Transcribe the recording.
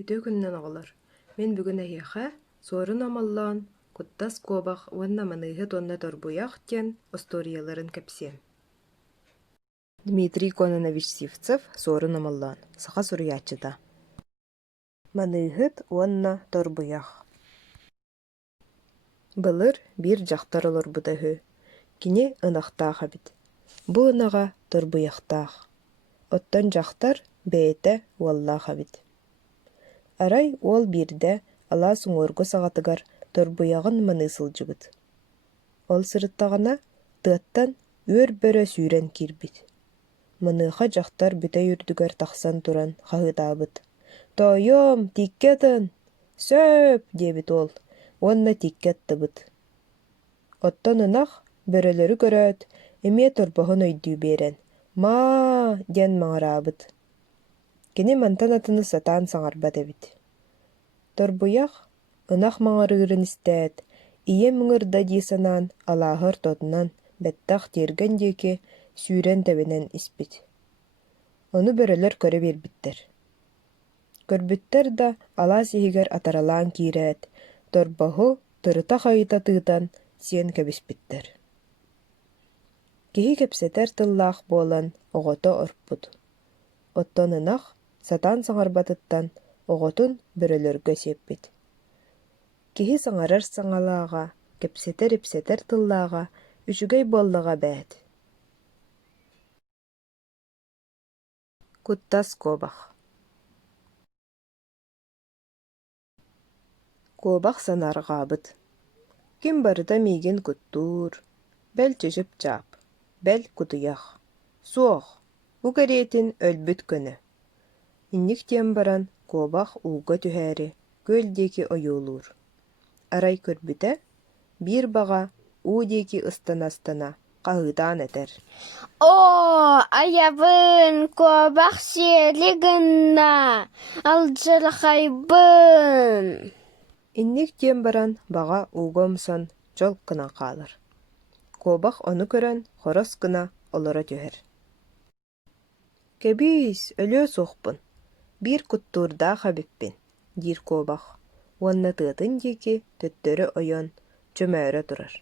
Үтө күннен оҕолор. Мен бүгүн эйэхэ суорун амаллаан, куттас куобах уонна маныыһыт уонна торбуйах диэн осторияларын кэпсиэм. Дмитрий Кононович Сивцев суорун амаллаан, саха суруйааччыта. Маныыһыт уонна торбуйах. Былыр биир дьахтар олорбута үһү. Кини ынахтаах эбит. Бу ынаҕа торбуйахтаах. Оттон дьахтар бэйэтэ уоллаах эбит. Арай уол биирдэ алаа суҥуоргу саҕатыгар торбуйаҕын маныысылдьыбыт. Ол сырыттаҕына тыаттан үөр-бөрө сүүрэн киирбит. Маныыха дьахтар бүтэй үрдүгэр тахсан туран хаһыытаабыт. «Тойом, тикке атын! Сөп!» диэбит уол, уонна тикке аттыбыт. Оттон ынах бөрөлөрү көрөөт, эмиэ торбоһун өйдүү биэрэн «Маа!» диэн маҥараабыт. Кини мантан атыны сатаан саҥарбат эбит. Торбуйах ынах маҥарыырын истээт, ийэ мыҥырда дии санаан алааһар тотунан бэттэх тиэргэн диэки сүүрэн тэбинэн испит. Ону бөрөлөр көрө биэрбиттэр. Көрбүттэр да алаа сиһигэр атаралаан киирээт, торбоһу тырытах айыта тыытан сиэн кэбиспиттэр. Киһи кэпсэтэр тыллаах буолан оҕото орпут. Оттон ынах сатаан саҥарбатыттан оҕотун бөрөлөргө сиэппит. Киһи саҥарар саҥалааҕа, кэпсэтэр-ипсэтэр тыллааҕа үчүгэй буоллаҕа бээт. Куттас куобах. Куобах санаарҕаабыт. Ким барыта миигин куттуур, бэл чыжып чаап, бэл кутуйах. Суох, у кэриэтин өлбүт көнө. Инник тиэн баран куобах ууга түһээри, күөл диэки ойуулуур. Арай көрбүтэ, биир баҕа уу диэки ыстана-ыстана хаһыытаан этэр. О, аябын, куобах сиэли гынна, алдьарахайбын. Инник тиэн баран баҕа ууга омсон дьол гына хаалар. Куобах ону көрөн хорос гына олоро түһэр. «Кэбиис, өлүө суохпун, биир куттуурдаах эбиппин» диир куобах, уонна тыатын диэки төттөрү ойон чөмөөрө турар.